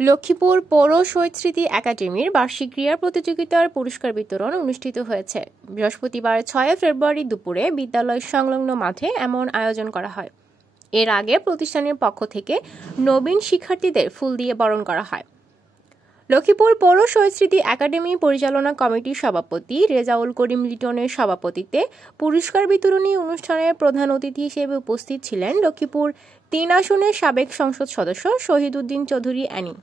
লক্ষ্মীপুর পৌর শহীদ স্মৃতি একাডেমির বার্ষিক ক্রীড়া প্রতিযোগিতার পুরস্কার বিতরণ অনুষ্ঠিত হয়েছে। বৃহস্পতিবার ৬ ফেব্রুয়ারি দুপুরে বিদ্যালয় সংলগ্ন মাঠে এমন আয়োজন করা হয়। এর আগে প্রতিষ্ঠানের পক্ষ থেকে নবীন শিক্ষার্থীদের ফুল দিয়ে বরণ করা হয়। লক্ষ্মীপুর পৌর শহীদ স্মৃতি একাডেমি পরিচালনা কমিটির সভাপতি রেজাউল করিম লিটনের সভাপতিত্বে পুরস্কার বিতরণী অনুষ্ঠানের প্রধান অতিথি হিসেবে উপস্থিত ছিলেন লক্ষ্মীপুর ৩ আসনের সাবেক সংসদ সদস্য শহীদ উদ্দিন চৌধুরী অ্যানি।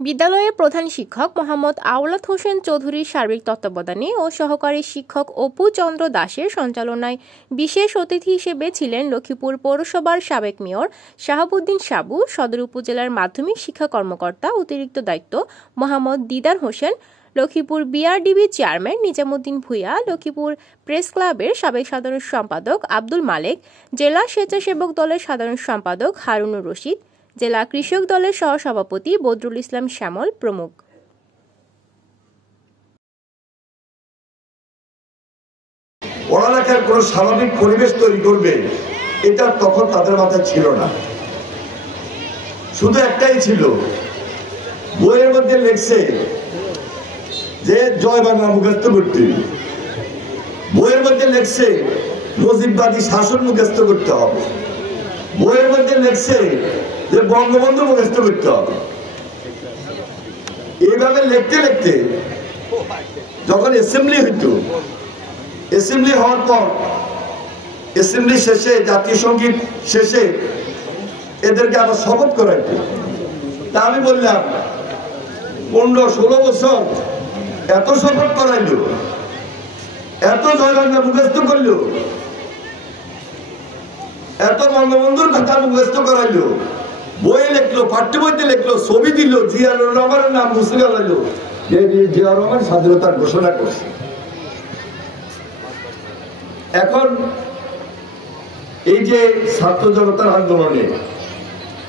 বিদ্যালয়ের প্রধান শিক্ষক মোহাম্মদ আওলাদ হোসেন চৌধুরীর সার্বিক তত্ত্বাবধানে ও সহকারী শিক্ষক অপু চন্দ্র দাসের সঞ্চালনায় বিশেষ অতিথি হিসেবে ছিলেন লক্ষ্মীপুর পৌরসভার সাবেক মেয়র শাহাবুদ্দিন সাবু, সদর উপজেলার মাধ্যমিক শিক্ষা কর্মকর্তা অতিরিক্ত দায়িত্ব Mohammad Didar Hossain, Lakshmipur BRDB chairman Nizamuddin Bhuiyan, Lakshmipur press ক্লাবের সাবেক সাধারণ সম্পাদক আব্দুল মালেক, জেলা স্বেচ্ছাসেবক দলের সাধারণ সম্পাদক হারুনুর রশিদ, জেলা কৃষক দলের সহসভাপতি বদরুল ইসলাম শ্যামল প্রমুখ। পড়ালেখার কোনো স্বাভাবিক পরিবেশ তৈরি করবে এটা তখন তাদের মাথায় ছিল না। শুধু একটাই ছিল, বইয়ের মধ্যে লেখছে যে জয় বাংলা মুখস্থ করতে, বইয়ের মধ্যে লেখছে মুজিববাদী শাসন মুখস্থ করতে হবে, বইয়ের মধ্যে লেখছে যে বঙ্গবন্ধু মুখস্থ করতে হবে। এইভাবে লিখতে লিখতে যখন অ্যাসেম্বলি হইত, অ্যাসেম্বলি হওয়ার পর অ্যাসেম্বলি শেষে জাতীয় সঙ্গীত শেষে এদেরকে আবার শপথ করাইতো। তা আমি বললাম 15-16 বছর এত শপথ করাইলো, এত জয় বাংলা মুখস্থ করলো, এত বঙ্গবন্ধুর কথা মুখস্থ করাইলো, বইয়ে লিখলো, পাঠ্য বইতে লিখলো, ছবি দিল, জিয়া রহমানের নাম মুছে গেল যে জিয়া রহমান স্বাধীনতার ঘোষণা করছে। এখন এই যে ছাত্র জনতার আন্দোলনে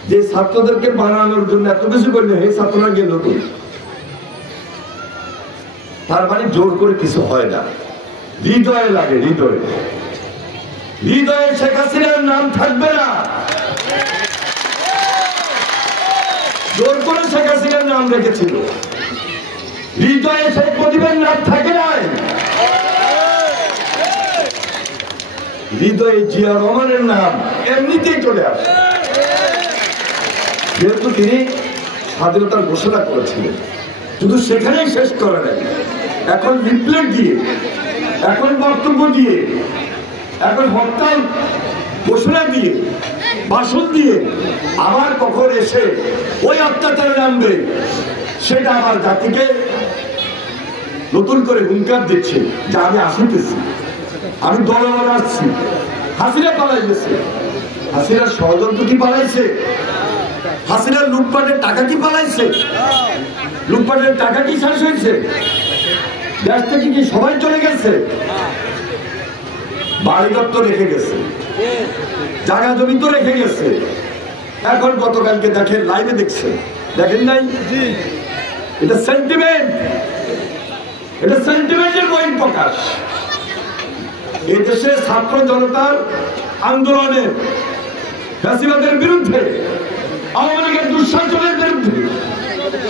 যে ছাত্রদেরকে বানানোর জন্য এত কিছু করলো, এই ছাত্ররা গেল কি? তার মানে জোর করে কিছু হয় না, হৃদয়ে লাগে, হৃদয়ে হৃদয়ে শেখ হাসিনার নাম থাকবে না। জোর করে শেখ হাসিনার নাম রেখেছিল, হৃদয়ে শেখ মুজিবের নাম থাকে নাই, হৃদয়ে জিয়া রহমানের নাম এমনিতেই চলে আসে। যেহেতু তিনি স্বাধীনতার ঘোষণা করেছিলেন, শুধু সেখানেই শেষ করে নাই, এখন লিফলেট দিয়ে, এখন বক্তব্য দিয়ে, এখন হরতাল ঘোষণা দিয়ে, ভাষণ দিয়ে আবার কখন এসে ওই অত্যাচারে নামবে সেটা আমার জাতিকে নতুন করে হুঙ্কার দিচ্ছে যে আমি আসিতেছি, আমি দলে আসছি। হাসিনা পালাই গেছে, হাসিনার ষড়যন্ত্র কি পালাইছে? হাসিনার লুটপাটের টাকা কি পালাইছে? লুটপাটের টাকা কি শেষ হয়েছে? দেশ থেকে কি সবাই চলে গেছে? বাড়িঘর তো রেখে গেছে, জায়গা জমি তো রেখে গেছে। এখন গতকালকে দেখেন, লাইভে দেখছে, দেখেন নাই? এটা সেন্টিমেন্ট, এটা সেন্টিমেন্টের বহিঃ প্রকাশ। এই দেশে ছাত্র জনতার আন্দোলনে ফ্যাসিবাদের বিরুদ্ধে, আওয়ামী লীগের দুঃশাসনের বিরুদ্ধে,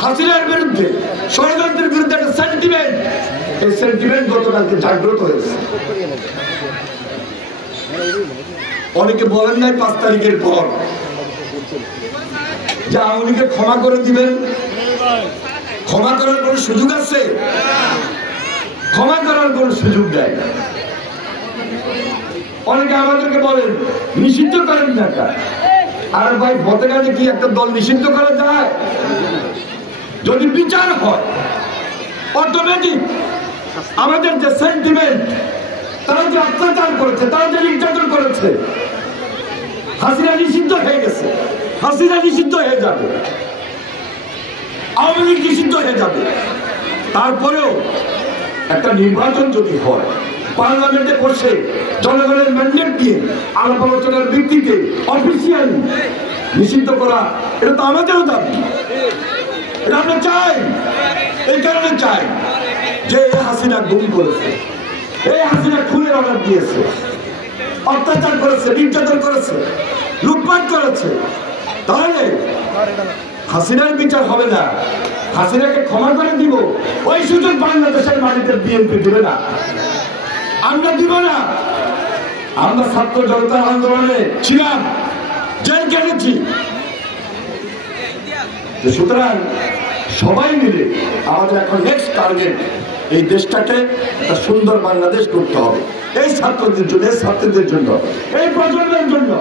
হাসিনার বিরুদ্ধে, ষড়যন্ত্রের বিরুদ্ধে একটা সেন্টিমেন্ট, এই সেন্টিমেন্ট গতকালকে জাগ্রত হয়েছে। অনেকে বলেন নাই 5 তারিখের পর যে আওয়ামী লীগকে ক্ষমা করে দিবেন। ক্ষমা করার কোন সুযোগ আছে? ক্ষমা করার কোন সুযোগ দেয় না। অনেকে আমাদেরকে বলেন নিষিদ্ধ করেন টাকা। আর ভাই, পতাকাতে কি একটা দল নিষিদ্ধ করা যায়? যদি বিচার হয় অটোমেটিক আমাদের যে সেন্টিমেন্ট, তারা যে অত্যাচার করেছে, তারা যে নির্যাতন করেছে, হাসিনা নিষিদ্ধ হয়ে গেছে, হাসিনা নিষিদ্ধ হয়ে যাবে, আওয়ামী লীগ নিষিদ্ধ হয়ে যাবে। তারপরেও একটা নির্বাচন যদি হয়, পার্লামেন্টে বসে জনগণের ম্যান্ডেট দিয়ে আলাপ আলোচনার ভিত্তিতে অফিসিয়ালি নিষিদ্ধ করা, এটা তো আমাদেরও দাবি। এটা আমরা চাই, এই কারণে চাই যে হাসিনা গুম করেছে, এই হাসিনা খুনের অর্ডার দিয়েছে, অত্যাচার করেছে, নির্যাতন করেছে, লুটপাট করেছে। তাহলে হাসিনার বিচার হবে না, হাসিনাকে ক্ষমা করে দিব, ওই সুযোগ বাংলাদেশের মাটিতে বিএনপি দিবে না, আমরা দিব না। আমরা ছাত্র জনতার আন্দোলনে ছিলাম, জেল কেটেছি। সুতরাং সবাই মিলে আমাদের এখন নেক্সট টার্গেট এই দেশটাকে একটা সুন্দর বাংলাদেশ করতে হবে, এই ছাত্রদের জন্য, এই ছাত্রীদের জন্য, এই প্রজন্মের জন্য।